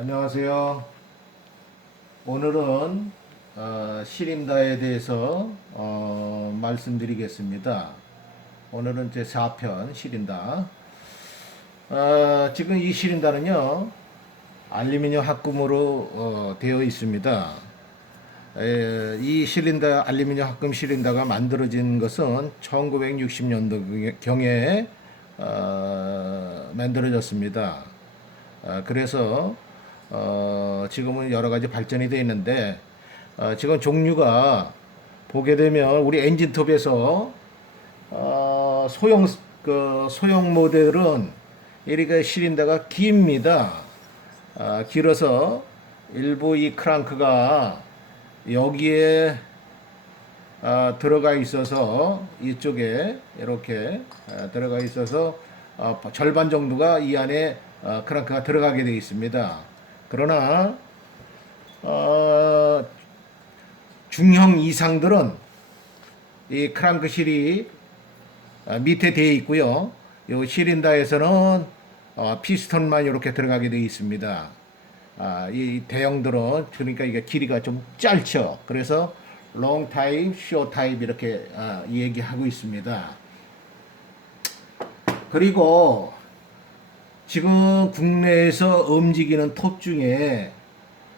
안녕하세요. 오늘은 어, 시린다에 대해서 어, 말씀드리겠습니다. 오늘은 제 4편 시린다. 어, 지금 이 시린다는요, 알루미늄 합금으로 어, 되어 있습니다. 에, 이 실린더 알루미늄 합금 실린더가 만들어진 것은 1960년도 경에 어, 만들어졌습니다. 어, 그래서 어, 지금은 여러 가지 발전이 되어 있는데 어, 지금 종류가 보게 되면 우리 엔진톱에서 어, 소형 그 소형 모델은 이렇게 실린더가 깁니다. 아, 길어서 일부 이 크랑크가 여기에 아, 들어가 있어서 이쪽에 이렇게 아, 들어가 있어서 아, 절반 정도가 이 안에 아, 크랑크가 들어가게 되어 있습니다. 그러나 어, 중형 이상들은 이 크랑크 실이 아, 밑에 되어 있고요. 요 시린더에서는 어, 피스톤만 이렇게 들어가게 되어 있습니다. 아, 이 대형들은 그러니까 이게 길이가 좀 짧죠. 그래서 롱 타입, 쇼 타입 이렇게 아, 얘기하고 있습니다. 그리고 지금 국내에서 움직이는 톱 중에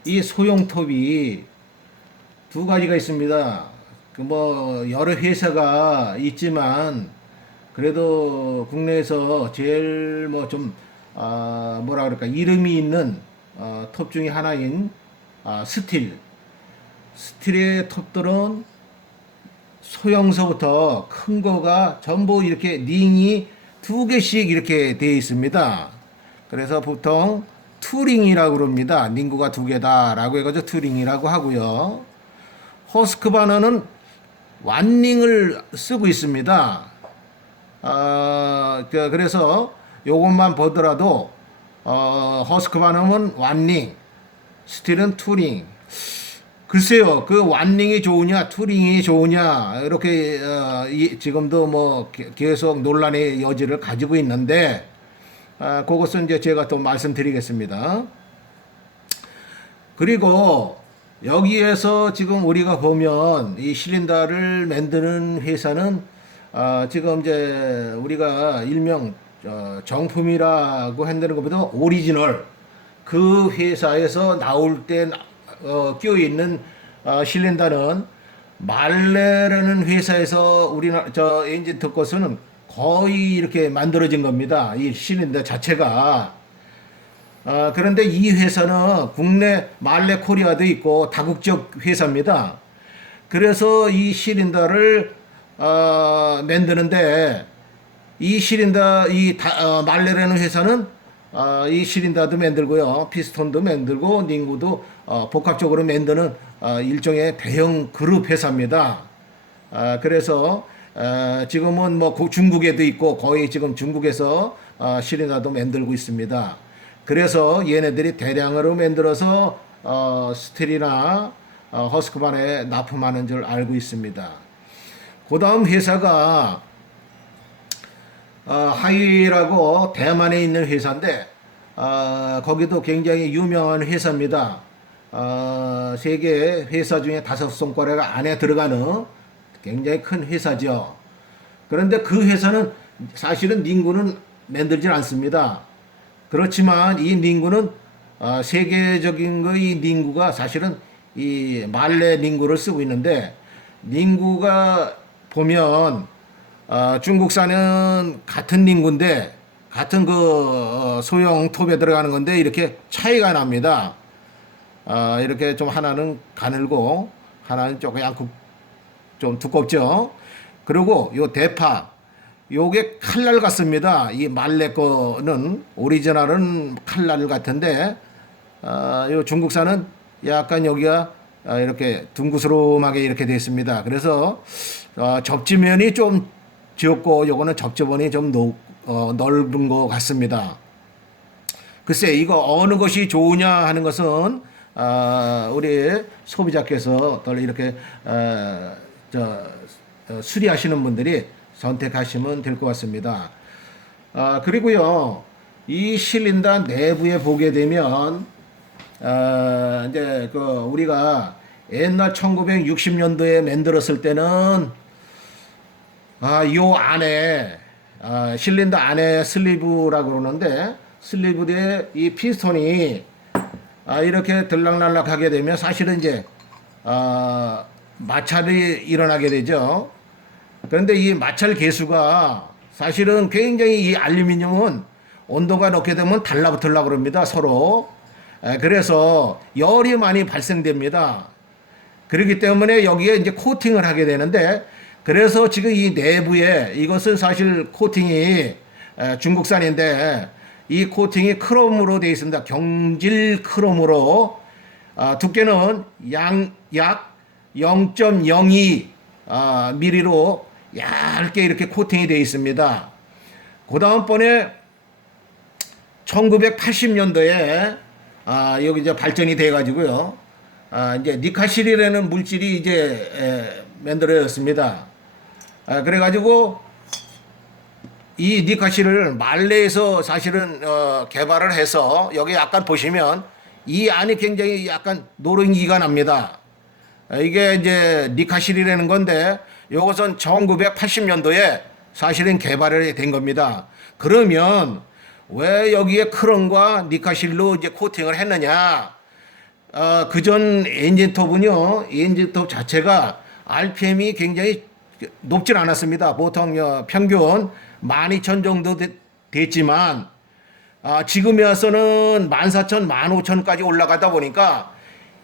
이 소형 톱이 두 가지가 있습니다. 그 뭐 여러 회사가 있지만 그래도 국내에서 제일 뭐좀 아, 뭐라 그럴까 이름이 있는 어, 톱 중에 하나인 아, 스틸. 스틸의 톱들은 소형서부터 큰 거가 전부 이렇게 링이 두 개씩 이렇게 되어 있습니다. 그래서 보통 투링이라고 그럽니다. 링구가 두 개다라고 해가지고 투링이라고 하고요. 호스크바너는 완링을 쓰고 있습니다. 아, 그- 그래서 요것만 보더라도 어, 허스크바넘은 완링, 스틸은 투링. 글쎄요, 그 완링이 좋으냐, 투링이 좋으냐, 이렇게, 어, 이- 지금도 뭐 게- 계속 논란의 여지를 가지고 있는데, 아, 그것은 이제 제가 또 말씀드리겠습니다. 그리고 여기에서 지금 우리가 보면 이 실린더를 만드는 회사는 아, 지금 이제 우리가 일명 어, 정품이라고 한다는 것보다 오리지널 그 회사에서 나올 때 어, 끼어 있는 어, 실린더는 말레라는 회사에서 우리나라 저 엔진 특허서는 거의 이렇게 만들어진 겁니다. 이 실린더 자체가 아, 그런데 이 회사는 국내 말레 코리아도 있고 다국적 회사입니다. 그래서 이 시린더를 어, 만드는데 이 시린더 이 다, 어, 말레라는 회사는 어, 이 시린더도 만들고요, 피스톤도 만들고 닝구도 어, 복합적으로 만드는 어, 일종의 대형 그룹 회사입니다. 아, 그래서 어, 지금은 뭐 고- 중국에도 있고 거의 지금 중국에서 어, 시리나도 만들고 있습니다. 그래서 얘네들이 대량으로 만들어서 어, 스틸이나 어, 허스크반에 납품하는 줄 알고 있습니다. 그 다음 회사가 어, 하이라고 대만에 있는 회사인데 어, 거기도 굉장히 유명한 회사입니다. 어, 세계 회사 중에 다섯 손가락 안에 들어가는 굉장히 큰 회사죠. 그런데 그 회사는 사실은 닝구는 만들질 않습니다. 그렇지만 이 닝구는 어, 세계적인 거이 닝구가 사실은 이 말레 닝구를 쓰고 있는데 닝구가 보면 어, 중국산은 같은 닝구인데 같은 그 어, 소형 톱에 들어가는 건데 이렇게 차이가 납니다. 어, 이렇게 좀 하나는 가늘고 하나는 조금 양큼 좀 두껍죠. 그리고 요 대파 요게 칼날 같습니다. 이 말레 거는 오리지널은 칼날 같은데 어, 요 중국산은 약간 여기가 어, 이렇게 둥그스름하게 이렇게 되어 있습니다. 그래서 어, 접지면이 좀 지었고 요거는 접지면이 좀 높, 어, 넓은 것 같습니다. 글쎄 이거 어느 것이 좋으냐 하는 것은 아, 우리 소비자께서 덜 이렇게 어, 저, 어, 수리하시는 분들이 선택하시면 될 것 같습니다. 아, 그리고요 이 실린더 내부에 보게 되면 어, 이제 그 우리가 옛날 1960년도에 만들었을 때는 아, 요 안에 아, 실린더 안에 슬리브라고 그러는데 슬리브에 이 피스톤이 아, 이렇게 들락날락하게 되면 사실은 이제 아, 마찰이 일어나게 되죠. 그런데 이 마찰 개수가 사실은 굉장히 이 알루미늄은 온도가 높게 되면 달라붙으려고 그럽니다. 서로. 에, 그래서 열이 많이 발생됩니다. 그렇기 때문에 여기에 이제 코팅을 하게 되는데 그래서 지금 이 내부에 이것은 사실 코팅이 에, 중국산인데 이 코팅이 크롬으로 되어 있습니다. 경질 크롬으로 아, 두께는 양, 약 0.02 아, 미리로 얇게 이렇게 코팅이 되어 있습니다. 그 다음번에 1980년도에 아, 여기 이제 발전이 돼 가지고요. 아, 이제 니카실이라는 물질이 이제 에, 만들어졌습니다. 아, 그래 가지고 이 니카실을 말레에서 사실은 어, 개발을 해서 여기 약간 보시면 이 안이 굉장히 약간 노른기가 납니다. 아, 이게 이제 니카실이라는 건데 이것은 1980년도에 사실은 개발이 된 겁니다. 그러면 왜 여기에 크롬과 니카실로 이제 코팅을 했느냐? 어, 그전 엔진톱은요, 엔진톱 자체가 RPM이 굉장히 높진 않았습니다. 보통 어, 평균 12,000 정도 되- 됐지만, 아, 지금에 와서는 14,000, 15,000까지 올라가다 보니까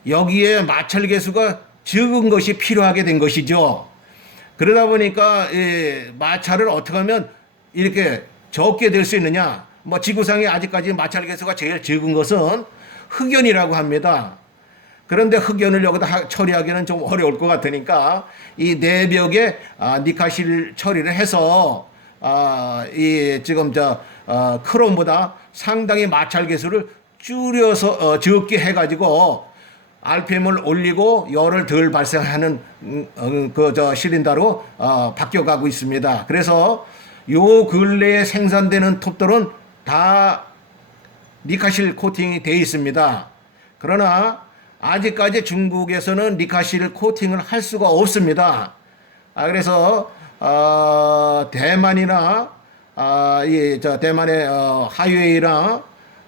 여기에 마찰 개수가 적은 것이 필요하게 된 것이죠. 그러다 보니까 이 마찰을 어떻게 하면 이렇게 적게 될 수 있느냐? 뭐 지구상에 아직까지 마찰 개수가 제일 적은 것은 흑연이라고 합니다. 그런데 흑연을 여기다 하- 처리하기는 좀 어려울 것 같으니까 이 내벽에 아, 니카실 처리를 해서 아, 이 지금 저 어, 크롬보다 상당히 마찰 개수를 줄여서 어, 적게 해가지고 RPM을 올리고 열을 덜 발생하는 음, 그저 실린더로 어, 바뀌어 가고 있습니다. 그래서 요 근래에 생산되는 톱들은 다 니카실 코팅이 되어 있습니다. 그러나 아직까지 중국에서는 니카실 코팅을 할 수가 없습니다. 아, 그래서 어, 대만이나 아, 이 저 대만의 어, 하이웨이나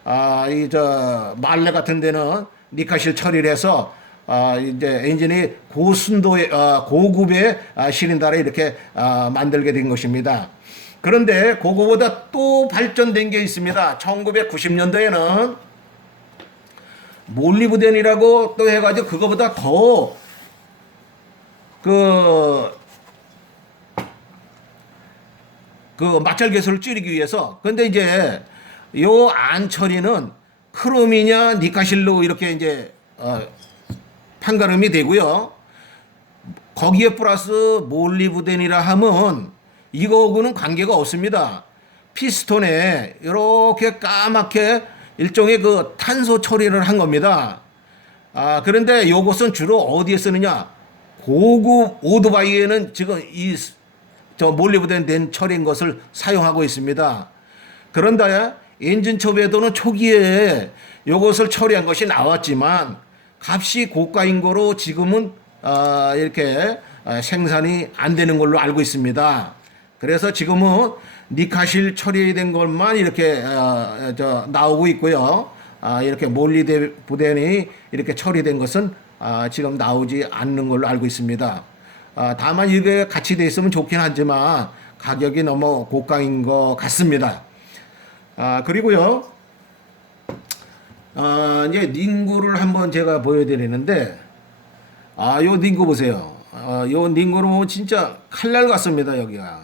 아, 이 저 말레 같은 데는 니카실 처리를 해서 아, 이제 엔진이 고순도의 어, 고급의 아, 실린더를 이렇게 아, 만들게 된 것입니다. 그런데 그거보다 또 발전된 게 있습니다. 1990년도에는 몰리브덴이라고 또 해가지고 그거보다 더 그, 그 마찰 개수를 줄이기 위해서. 근데 이제 요안 처리는 크롬이냐 니카실로 이렇게 이제 어, 판가름이 되고요. 거기에 플러스 몰리브덴이라 하면 이거하고는 관계가 없습니다. 피스톤에 이렇게 까맣게 일종의 그 탄소 처리를 한 겁니다. 아, 그런데 요것은 주로 어디에 쓰느냐? 고급 오토바이에는 지금 이 저 몰리브덴 된 처리인 것을 사용하고 있습니다. 그런데 엔진첩에도는 초기에 요것을 처리한 것이 나왔지만 값이 고가인 거로 지금은 아, 이렇게 아, 생산이 안 되는 걸로 알고 있습니다. 그래서 지금은 니카실 처리된 것만 이렇게 어, 저 나오고 있고요. 아, 이렇게 몰리브덴이 이렇게 처리된 것은 아, 지금 나오지 않는 걸로 알고 있습니다. 아, 다만 이게 같이 돼 있으면 좋긴 하지만 가격이 너무 고가인 것 같습니다. 아, 그리고요. 아, 이제 닝구를 한번 제가 보여드리는데, 아, 요 닝구 보세요. 아, 요 닝구를 보면 진짜 칼날 같습니다, 여기가.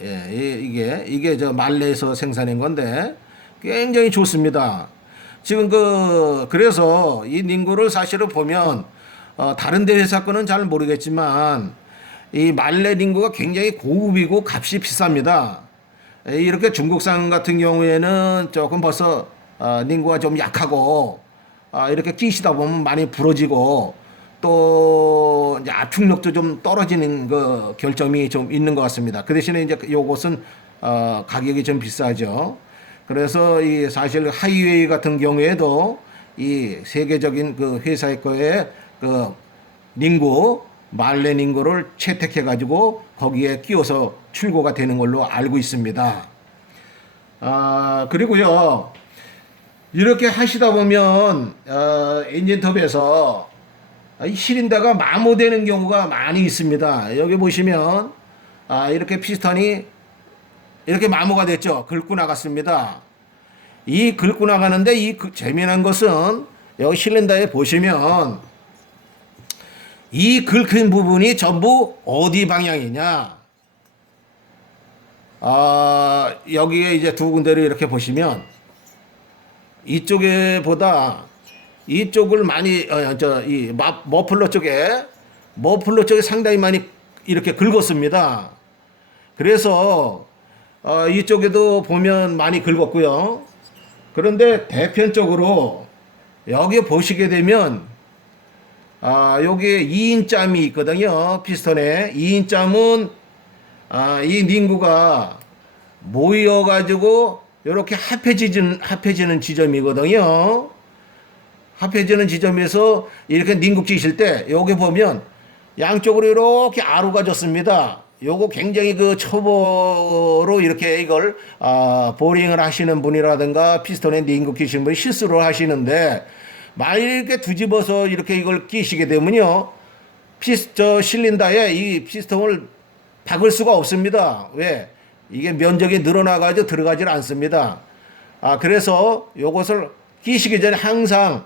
예, 이- 이게, 이게 저 말레에서 생산한 건데, 굉장히 좋습니다. 지금 그, 그래서 이 닝구를 사실은 보면, 어, 다른 데 회사 거는 잘 모르겠지만, 이 말레 닝구가 굉장히 고급이고 값이 비쌉니다. 에, 이렇게 중국산 같은 경우에는 조금 벌써 어, 닝구가 좀 약하고 아, 이렇게 끼시다 보면 많이 부러지고 또 이제 압축력도 좀 떨어지는 그 결점이 좀 있는 것 같습니다. 그 대신에 이제 요것은 어, 가격이 좀 비싸죠. 그래서 이 사실 하이웨이 같은 경우에도 이 세계적인 그 회사의 거에 그 닝구 말레 닝구를 채택해 가지고 거기에 끼워서 출고가 되는 걸로 알고 있습니다. 아 그리고요 이렇게 하시다 보면 어, 엔진톱에서 이 시린더가 마모되는 경우가 많이 있습니다. 여기 보시면 아, 이렇게 피스톤이 이렇게 마모가 됐죠. 긁고 나갔습니다. 이 긁고 나가는데 이 그- 재미난 것은 여기 실린더에 보시면 이 긁힌 부분이 전부 어디 방향이냐? 아, 여기에 이제 두 군데를 이렇게 보시면 이쪽에 보다 이쪽을 많이 어, 저이 머플러 쪽에 머플러 쪽에 상당히 많이 이렇게 긁었습니다. 그래서 어, 이쪽에도 보면 많이 긁었고요. 그런데 대편적으로 여기 보시게 되면 아, 여기에 2인짬이 있거든요. 피스톤에 2인짬은 아, 이 닝구가 모여 가지고 이렇게 합해지는 합해지는 지점이거든요. 합해지는 지점에서 이렇게 닝국 찌실 때 여기 보면 양쪽으로 이렇게 아루가 졌습니다. 요거 굉장히 그 초보로 이렇게 이걸 아, 보링을 하시는 분이라든가 피스톤에 닝국 끼시는 분이 실수를 하시는데 이렇게 뒤집어서 이렇게 이걸 끼시게 되면요. 피스 저 실린더에 이 피스톤을 박을 수가 없습니다. 왜? 이게 면적이 늘어나가지고 들어가질 않습니다. 아, 그래서 요것을 끼시기 전에 항상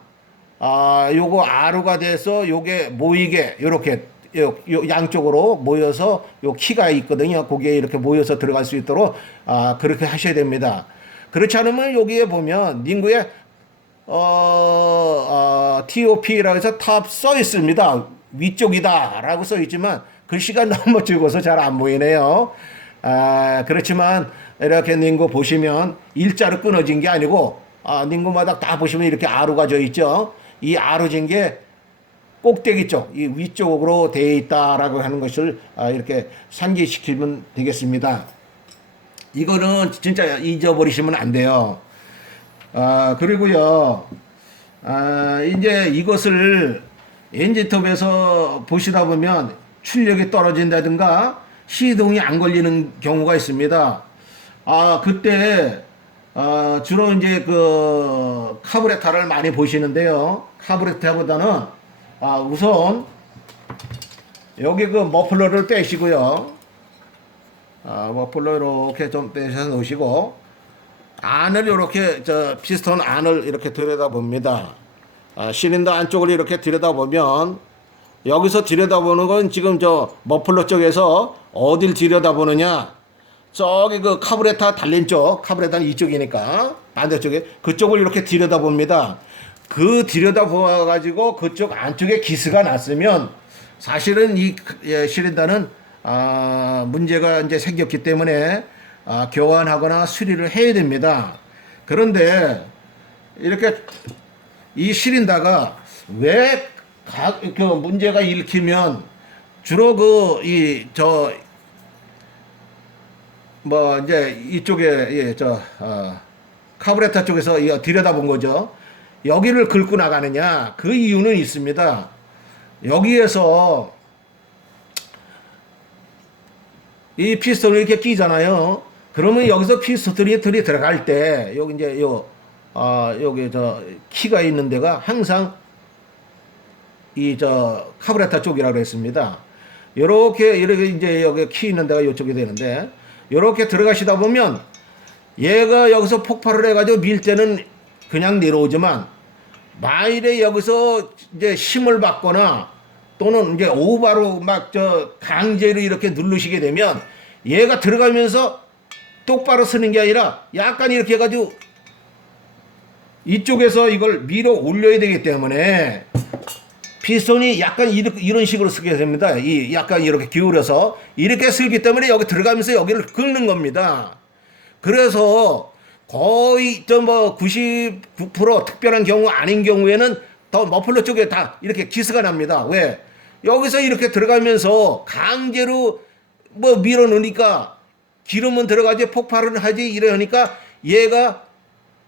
아, 요거 아루가 돼서 요게 모이게 요렇게 요, 요 양쪽으로 모여서 요 키가 있거든요. 거기에 이렇게 모여서 들어갈 수 있도록 아, 그렇게 하셔야 됩니다. 그렇지 않으면 여기에 보면 닝구에 어, 어, TOP라고 해서 탑 써 있습니다. 위쪽이다 라고 써 있지만 글씨가 너무 적어서 잘 안 보이네요. 아, 그렇지만 이렇게 닝구 보시면 일자로 끊어진 게 아니고 아, 닝구마다 다 보시면 이렇게 아루가 져 있죠. 이 아루진 게 꼭대기 쪽, 이 위쪽으로 되어 있다라고 하는 것을 아, 이렇게 상기시키면 되겠습니다. 이거는 진짜 잊어버리시면 안 돼요. 아, 그리고요, 아, 이제 이것을 엔진톱에서 보시다 보면 출력이 떨어진다든가 시동이 안 걸리는 경우가 있습니다. 아, 그때, 아, 주로 이제 그 카브레타를 많이 보시는데요. 카브레타보다는, 아, 우선 여기 그 머플러를 빼시고요. 아, 머플러 이렇게 좀 빼셔서 놓으시고, 안을 이렇게 저 피스톤 안을 이렇게 들여다봅니다. 아, 실린더 안쪽을 이렇게 들여다보면 여기서 들여다보는 건 지금 저 머플러 쪽에서 어딜 들여다보느냐? 저기 그 카브레타 달린 쪽, 카브레타는 이쪽이니까 반대쪽에 그쪽을 이렇게 들여다봅니다. 그 들여다보아 가지고 그쪽 안쪽에 기스가 났으면 사실은 이 예, 실린더는 아, 문제가 이제 생겼기 때문에 아, 교환하거나 수리를 해야 됩니다. 그런데 이렇게 이 실린더가 왜그 문제가 일으키면 주로 그 이 저 뭐 이제 이쪽에 예저 어, 카브레타 쪽에서 이 들여다본 거죠. 여기를 긁고 나가느냐 그 이유는 있습니다. 여기에서 이 피스톤을 이렇게 끼잖아요. 그러면 여기서 피스톤이 들이 들어갈 때 여기 이제 요 아, 여기 저 키가 있는 데가 항상 이 저 카브레타 쪽이라고 했습니다. 요렇게 이렇게 이제 여기 키 있는 데가 이쪽이 되는데 요렇게 들어가시다 보면 얘가 여기서 폭발을 해 가지고 밀 때는 그냥 내려오지만 만일에 여기서 이제 힘을 받거나 또는 이제 오바로 막 저 강제로 이렇게 누르시게 되면 얘가 들어가면서 똑바로 서는 게 아니라 약간 이렇게 해가지고 이쪽에서 이걸 밀어 올려야 되기 때문에 피스톤이 약간 이런 식으로 쓰게 됩니다. 이 약간 이렇게 기울여서 이렇게 쓰기 때문에 여기 들어가면서 여기를 긁는 겁니다. 그래서 거의 저뭐99% 특별한 경우 아닌 경우에는 더 머플러 쪽에 다 이렇게 기스가 납니다. 왜? 여기서 이렇게 들어가면서 강제로 뭐 밀어 넣으니까 기름은 들어가지 폭발은 하지 이러니까 얘가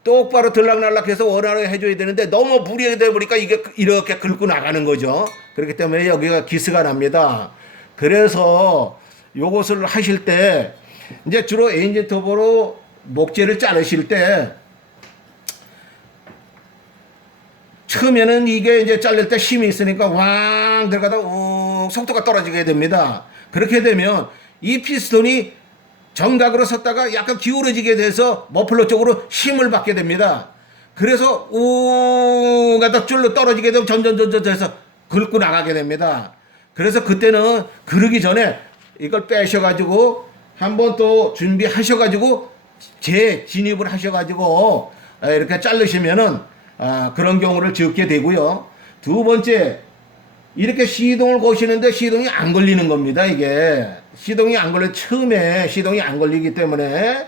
똑바로 들락날락해서 원활하게 해줘야 되는데 너무 무리하게 돼 버리니까 이게 이렇게 긁고 나가는 거죠. 그렇기 때문에 여기가 기스가 납니다. 그래서 요것을 하실 때 이제 주로 엔진 터보로 목재를 자르실 때 처음에는 이게 이제 잘릴 때 힘이 있으니까 왕 들어가다 우 속도가 떨어지게 됩니다. 그렇게 되면 이 피스톤이 정각으로 섰다가 약간 기울어지게 돼서 머플러 쪽으로 힘을 받게 됩니다. 그래서 우 가다 줄로 떨어지게 되면 점점점점 돼서 긁고 나가게 됩니다. 그래서 그때는 그러기 전에 이걸 빼셔가지고 한번 또 준비하셔가지고 재진입을 하셔가지고 아, 이렇게 자르시면은 아, 그런 경우를 적게 되고요. 두 번째 이렇게 시동을 거시는데 시동이 안 걸리는 겁니다. 이게 시동이 안 걸려 처음에 시동이 안 걸리기 때문에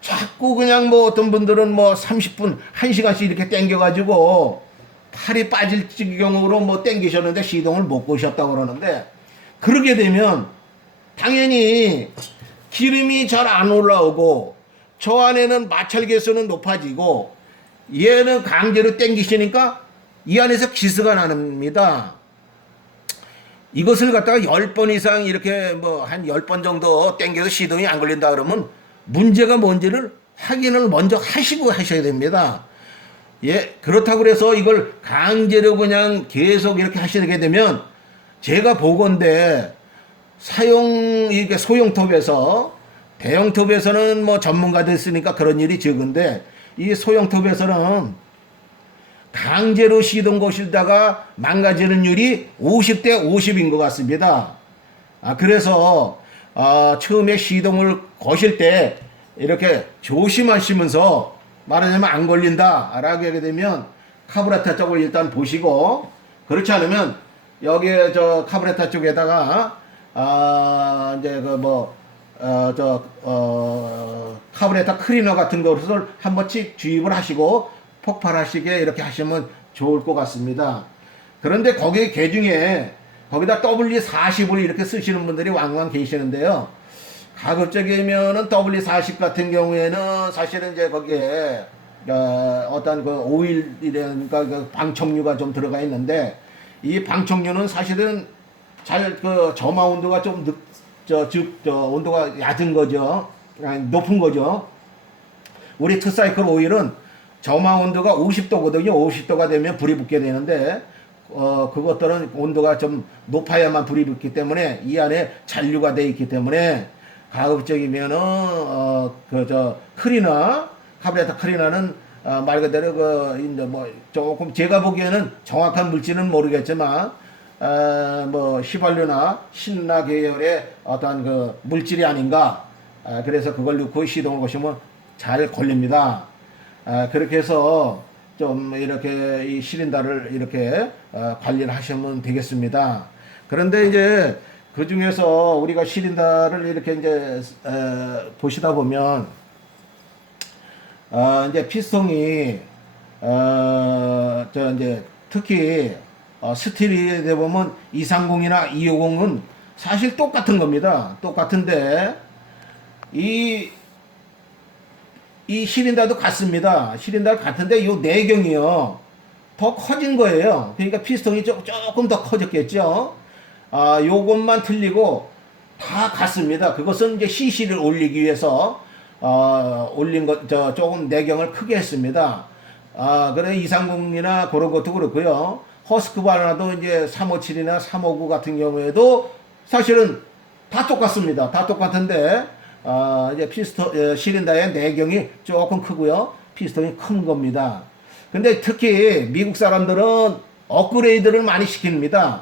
자꾸 그냥 뭐 어떤 분들은 뭐 30분 1시간씩 이렇게 땡겨가지고 팔이 빠질 지경으로 뭐 땡기셨는데 시동을 못 거셨다고 그러는데 그러게 되면 당연히 기름이 잘 안 올라오고 저 안에는 마찰 개수는 높아지고 얘는 강제로 땡기시니까 이 안에서 기스가 납니다. 이것을 갖다가 10번 이상 이렇게 뭐 한 10번 정도 땡겨서 시동이 안 걸린다 그러면 문제가 뭔지를 확인을 먼저 하시고 하셔야 됩니다. 예, 그렇다고 그래서 이걸 강제로 그냥 계속 이렇게 하시게 되면 제가 보건데 사용 이게 소형 톱에서 대형 톱에서는 뭐 전문가들 쓰니까 그런 일이 적은데 이 소형 톱에서는 강제로 시동 거시다가 망가지는 율이 50대 50인 것 같습니다. 아, 그래서, 아, 처음에 시동을 거실 때 이렇게 조심하시면서 말하자면 안 걸린다. 라고 하게 되면 카브라타 쪽을 일단 보시고 그렇지 않으면 여기에 저 카브라타 쪽에다가 아, 이제 그 뭐, 어, 저, 어, 카브레타 크리너 같은 것을 한 번씩 주입을 하시고 폭발하시게 이렇게 하시면 좋을 것 같습니다. 그런데 거기 개 중에 거기다 W40을 이렇게 쓰시는 분들이 왕왕 계시는데요. 가급적이면은 W40 같은 경우에는 사실은 이제 거기에 어, 어떤 그 오일이라든가 그 방청류가 좀 들어가 있는데 이 방청류는 사실은 잘 그 점화 온도가 좀 늦, 저, 즉, 저, 온도가 얕은 거죠. 높은 거죠. 우리 트사이클 오일은 점화 온도가 50도거든요. 50도가 되면 불이 붙게 되는데, 어, 그것들은 온도가 좀 높아야만 불이 붙기 때문에 이 안에 잔류가 돼 있기 때문에 가급적이면은, 어, 그, 저, 크리나, 카브레타 크리나는 어, 말 그대로 그, 이제 뭐, 조금 제가 보기에는 정확한 물질은 모르겠지만, 어, 뭐 휘발유나 신나 계열의 어떤 그 물질이 아닌가. 아, 그래서 그걸 넣고 시동을 거시면 잘 걸립니다. 아, 그렇게 해서 좀 이렇게 이 시린다를 이렇게 어, 관리를 하시면 되겠습니다. 그런데 이제 그 중에서 우리가 시린다를 이렇게 이제 어, 보시다 보면 어, 이제 피스통이 어, 저 이제 특히 어, 스틸이 돼 보면 230이나 250은 사실 똑같은 겁니다. 똑같은데 이, 이 시린다도 같습니다. 시린다도 같은데 이 내경이요. 더 커진 거예요. 그러니까 피스톤이 조, 조금 더 커졌겠죠. 아, 요것만 틀리고 다 같습니다. 그것은 이제 CC를 올리기 위해서 어, 올린 것, 저 조금 내경을 크게 했습니다. 아, 그래 230이나 그런 것도 그렇고요. 허스크바나도 이제 357이나 359 같은 경우에도 사실은 다 똑같습니다. 다 똑같은데 아, 이제 피스톤 어, 시린다의 내경이 조금 크고요. 피스톤이 큰 겁니다. 근데 특히 미국 사람들은 업그레이드를 많이 시킵니다.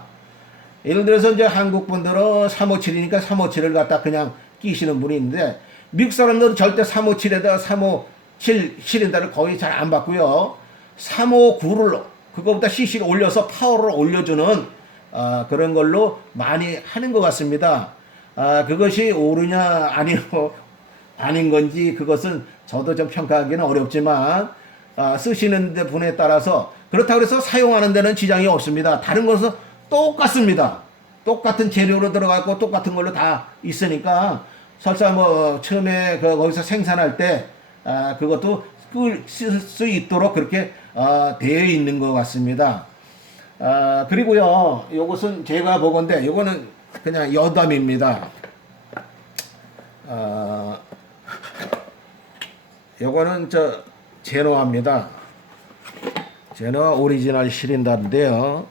예를 들어서 이제 한국 분들은 357이니까 357을 갖다 그냥 끼시는 분이 있는데 미국 사람들은 절대 357에다 357 시린다를 거의 잘 안 받고요. 359를 그거보다 CC를 올려서 파워를 올려주는 아, 그런 걸로 많이 하는 것 같습니다. 아, 그것이 옳으냐 아니고 아닌 건지 그것은 저도 좀 평가하기는 어렵지만 아, 쓰시는 데 분에 따라서 그렇다고 해서 사용하는 데는 지장이 없습니다. 다른 것은 똑같습니다. 똑같은 재료로 들어갔고 똑같은 걸로 다 있으니까 설사 뭐 처음에 그 거기서 생산할 때 아, 그것도 쓸수 있도록 그렇게 어, 되어 있는 것 같습니다. 아, 그리고요, 요것은 제가 보건데, 요거는 그냥 여담입니다. 아, 요거는 저 제노아입니다. 제노아 오리지널 시린다인데요.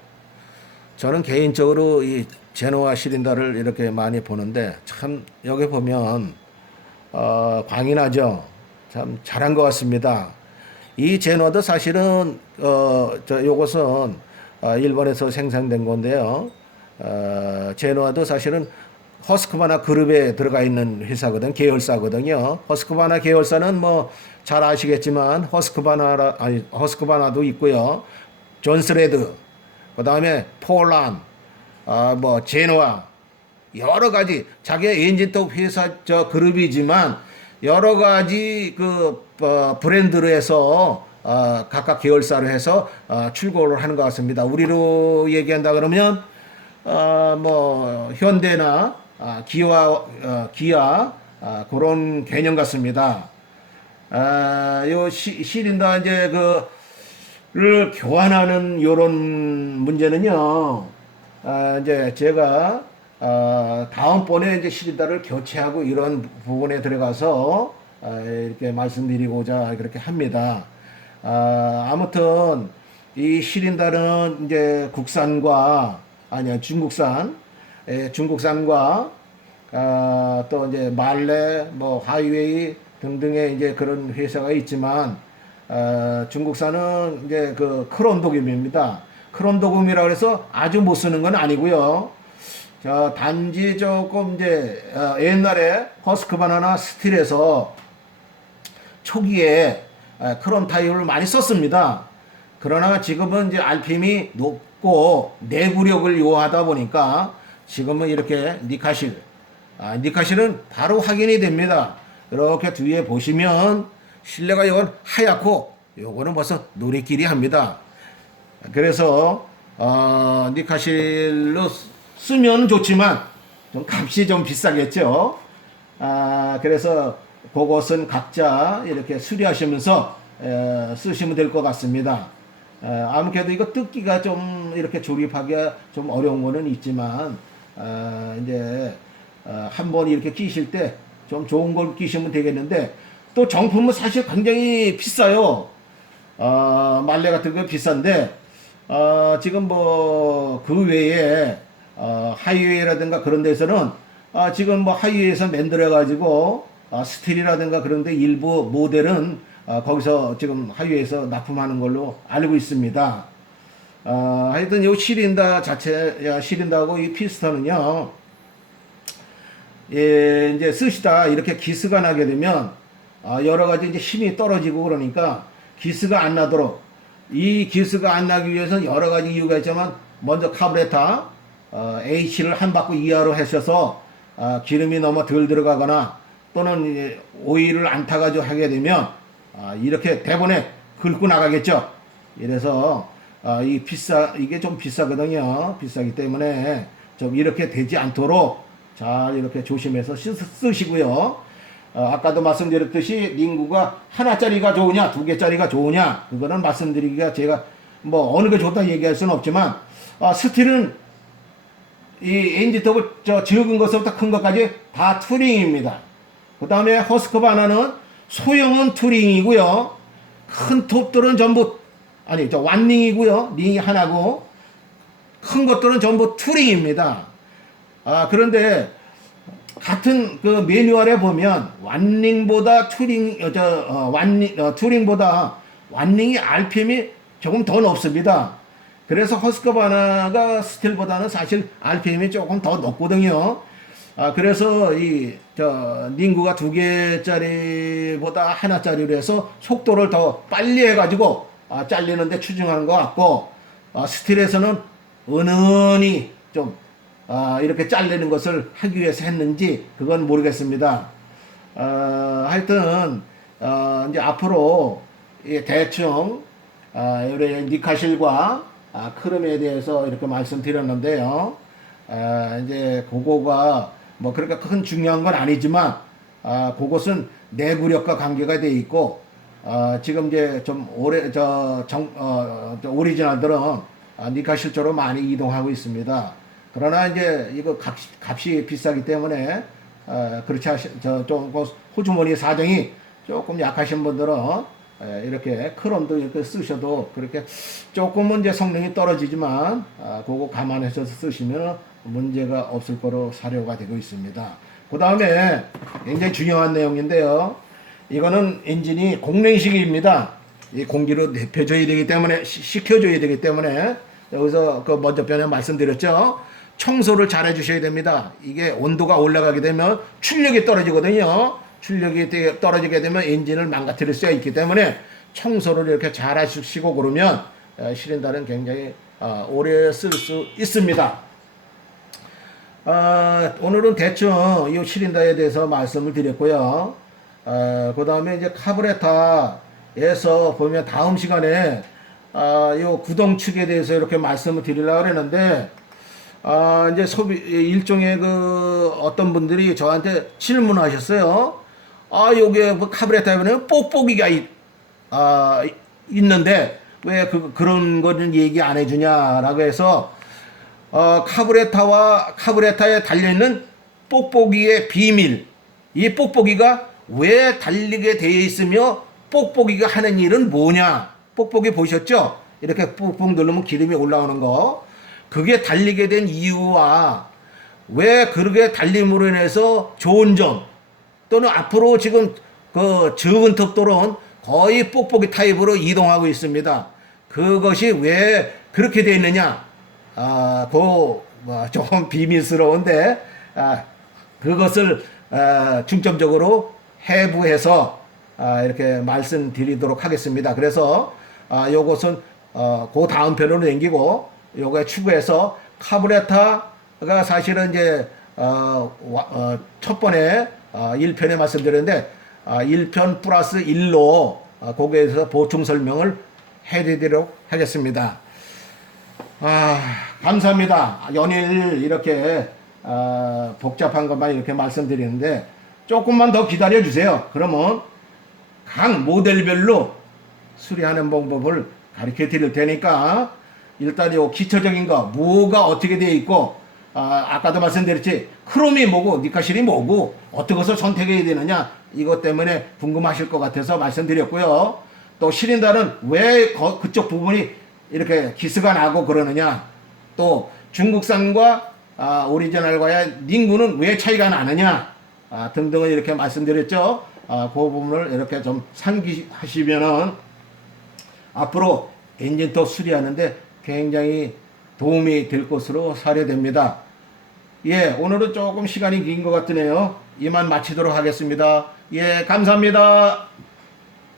저는 개인적으로 이 제노아 시린다를 이렇게 많이 보는데 참 여기 보면 어, 광인하죠. 참 잘한 것 같습니다. 이 제노아도 사실은 어, 저 요것은 어, 일본에서 생산된 건데요. 어, 제노아도 사실은 허스크바나 그룹에 들어가 있는 회사거든, 계열사거든요. 허스크바나 계열사는 뭐 잘 아시겠지만 허스크바나 아니 허스크바나도 있고요. 존스레드, 그 다음에 폴란, 아뭐 제노아 여러 가지 자기 엔진톱 회사 저 그룹이지만 여러 가지 그 어, 브랜드로 해서 어, 각각 계열사로 해서 어, 출고를 하는 것 같습니다. 우리로 얘기한다 그러면 어, 뭐 현대나 아, 기아 어, 기아 아, 그런 개념 같습니다. 아, 요 시, 시린다 이제 그를 교환하는 요런 문제는요. 아, 이제 제가 아, 다음번에 이제 시린다를 교체하고 이런 부분에 들어가서 아, 이렇게 말씀드리고자 그렇게 합니다. 아, 아무튼 이 시린다는 이제 국산과 아니야 중국산 예, 중국산과 아, 또 이제 말레 뭐 하이웨이 등등의 이제 그런 회사가 있지만 아, 중국산은 이제 그 크론 도금입니다. 크론 도금이라 그래서 아주 못 쓰는 건 아니고요. 자, 단지 조금 이제 어, 옛날에 허스크 바나나 스틸에서 초기에 에, 크롬 타입을 많이 썼습니다. 그러나 지금은 이제 RPM이 높고 내구력을 요하다 보니까 지금은 이렇게 니카실, 아, 니카실은 바로 확인이 됩니다. 이렇게 뒤에 보시면 실내가 이건 하얗고 요거는 벌써 누리끼리 합니다. 그래서 어, 니카실로 쓰면 좋지만 좀 값이 좀 비싸겠죠. 아, 그래서 그것은 각자 이렇게 수리하시면서 에, 쓰시면 될 것 같습니다. 에, 아무래도 이거 뜯기가 좀 이렇게 조립하기가 좀 어려운 거는 있지만 아, 이제 어, 한번 이렇게 끼실 때 좀 좋은 걸 끼시면 되겠는데 또 정품은 사실 굉장히 비싸요. 어, 말레 같은 거 비싼데 어, 지금 뭐 그 외에 어, 하이웨이라든가 그런 데서는 아, 지금 뭐 하이웨이에서 만들어 가지고 아, 스틸이라든가 그런데 일부 모델은 아, 거기서 지금 하이웨이에서 납품하는 걸로 알고 있습니다. 아, 하여튼 이 시린다 자체, 야, 시린다하고 이 피스턴은요, 예, 이제 쓰시다 이렇게 기스가 나게 되면 아, 여러 가지 이제 힘이 떨어지고 그러니까 기스가 안 나도록 이 기스가 안 나기 위해서 여러 가지 이유가 있지만 먼저 카브레타 어, H를 한 바퀴 이하로 하셔서 아, 기름이 너무 덜 들어가거나 또는 오일을 안 타가지고 하게 되면 아, 이렇게 대본에 긁고 나가겠죠. 이래서 아, 이 비싸 이게 좀 비싸거든요. 비싸기 때문에 좀 이렇게 되지 않도록 잘 이렇게 조심해서 쓰, 쓰시고요. 어, 아까도 말씀드렸듯이 링구가 하나짜리가 좋으냐 두 개짜리가 좋으냐 그거는 말씀드리기가 제가 뭐 어느 게 좋다 얘기할 수는 없지만 어, 스틸은 이 엔진톱을 저 적은 것부터 큰 것까지 다 투링입니다. 그 다음에 허스크 바나는 소형은 투링이고요. 큰 톱들은 전부 아니 저 완링이고요. 링이 하나고 큰 것들은 전부 투링입니다. 아 그런데 같은 그 매뉴얼에 보면 완링보다 투링 어, 저 어, 완링 어, 투링보다 완링이 RPM이 조금 더 높습니다. 그래서 허스커바나가 스틸보다는 사실 RPM이 조금 더 높거든요. 아 그래서 이 저 닝구가 두 개짜리보다 하나짜리로 해서 속도를 더 빨리 해가지고 아, 잘리는데 추진하는 것 같고 아, 스틸에서는 은은히 좀 아, 이렇게 잘리는 것을 하기 위해서 했는지 그건 모르겠습니다. 어, 하여튼 어, 이제 앞으로 이 대충 아, 우리 니카실과 아, 크롬에 대해서 이렇게 말씀드렸는데요. 아, 이제 그거가 뭐 그렇게 큰 중요한 건 아니지만 아, 그것은 내구력과 관계가 돼 있고 어, 지금 이제 좀 오래 저정 어, 저 오리지널들은 아, 니카 실조로 많이 이동하고 있습니다. 그러나 이제 이거 값이, 값이 비싸기 때문에 어, 그렇지 하시 저좀 호주머니 사정이 조금 약하신 분들은 에, 이렇게 크롬도 이렇게 쓰셔도 그렇게 조금은 이제 성능이 떨어지지만 아, 그거 감안해서 쓰시면 문제가 없을 거로 사료가 되고 있습니다. 그 다음에 굉장히 중요한 내용인데요. 이거는 엔진이 공랭식입니다. 이 공기로 데펴줘야 되기 때문에 시- 식혀줘야 되기 때문에 여기서 그 먼저 변에 말씀드렸죠. 청소를 잘 해주셔야 됩니다. 이게 온도가 올라가게 되면 출력이 떨어지거든요. 출력이 떨어지게 되면 엔진을 망가뜨릴 수가 있기 때문에 청소를 이렇게 잘 하시고 그러면 어, 시린다는 굉장히 어, 오래 쓸 수 있습니다. 아, 오늘은 대충 이 시린더에 대해서 말씀을 드렸고요. 아, 그 다음에 이제 카브레타에서 보면 다음 시간에 아, 요 구동축에 대해서 이렇게 말씀을 드리려고 했는데 아, 이제 소비 일종의 그 어떤 분들이 저한테 질문하셨어요. 아, 요게 뭐 카브레타에 보면 뽁뽁이가 있, 아, 있는데 왜 그, 그런 거는 얘기 안 해주냐라고 해서 어, 카브레타와 카브레타에 달려 있는 뽁뽁이의 비밀. 이 뽁뽁이가 왜 달리게 되어 있으며 뽁뽁이가 하는 일은 뭐냐? 뽁뽁이 보셨죠? 이렇게 꾹꾹 누르면 기름이 올라오는 거. 그게 달리게 된 이유와 왜 그렇게 달림으로 인해서 좋은 점 또는 앞으로 지금 그 적은 턱도로는 거의 뽁뽁이 타입으로 이동하고 있습니다. 그것이 왜 그렇게 되어 있느냐? 아, 그, 뭐, 조금 비밀스러운데, 아, 그것을, 아, 중점적으로 해부해서, 아, 이렇게 말씀드리도록 하겠습니다. 그래서, 아, 요것은, 어, 그 다음 편으로 남기고, 요거에 추구해서, 카브레타가 사실은 이제, 어, 와- 어, 첫 번에, 어, 1편에 말씀드렸는데, 아, 1편 플러스 1로, 아, 거기에서 보충 설명을 해드리도록 하겠습니다. 아, 감사합니다. 연일 이렇게 아, 복잡한 것만 이렇게 말씀드리는데 조금만 더 기다려 주세요. 그러면 각 모델별로 수리하는 방법을 가르쳐 드릴 테니까 일단 요 기초적인 거 뭐가 어떻게 되어 있고 아, 아까도 말씀드렸지 크롬이 뭐고 니카실이 뭐고 어떻게 해서 선택해야 되느냐 이것 때문에 궁금하실 것 같아서 말씀드렸고요. 또 시린다는 왜 거- 그쪽 부분이 이렇게 기스가 나고 그러느냐 또 중국산과 아, 오리지널과의 닝구는 왜 차이가 나느냐 아, 등등을 이렇게 말씀드렸죠. 아, 그 부분을 이렇게 좀 상기하시면은 앞으로 엔진도 수리하는데 굉장히 도움이 될 것으로 사례됩니다. 예, 오늘은 조금 시간이 긴 것 같으네요. 이만 마치도록 하겠습니다. 예, 감사합니다.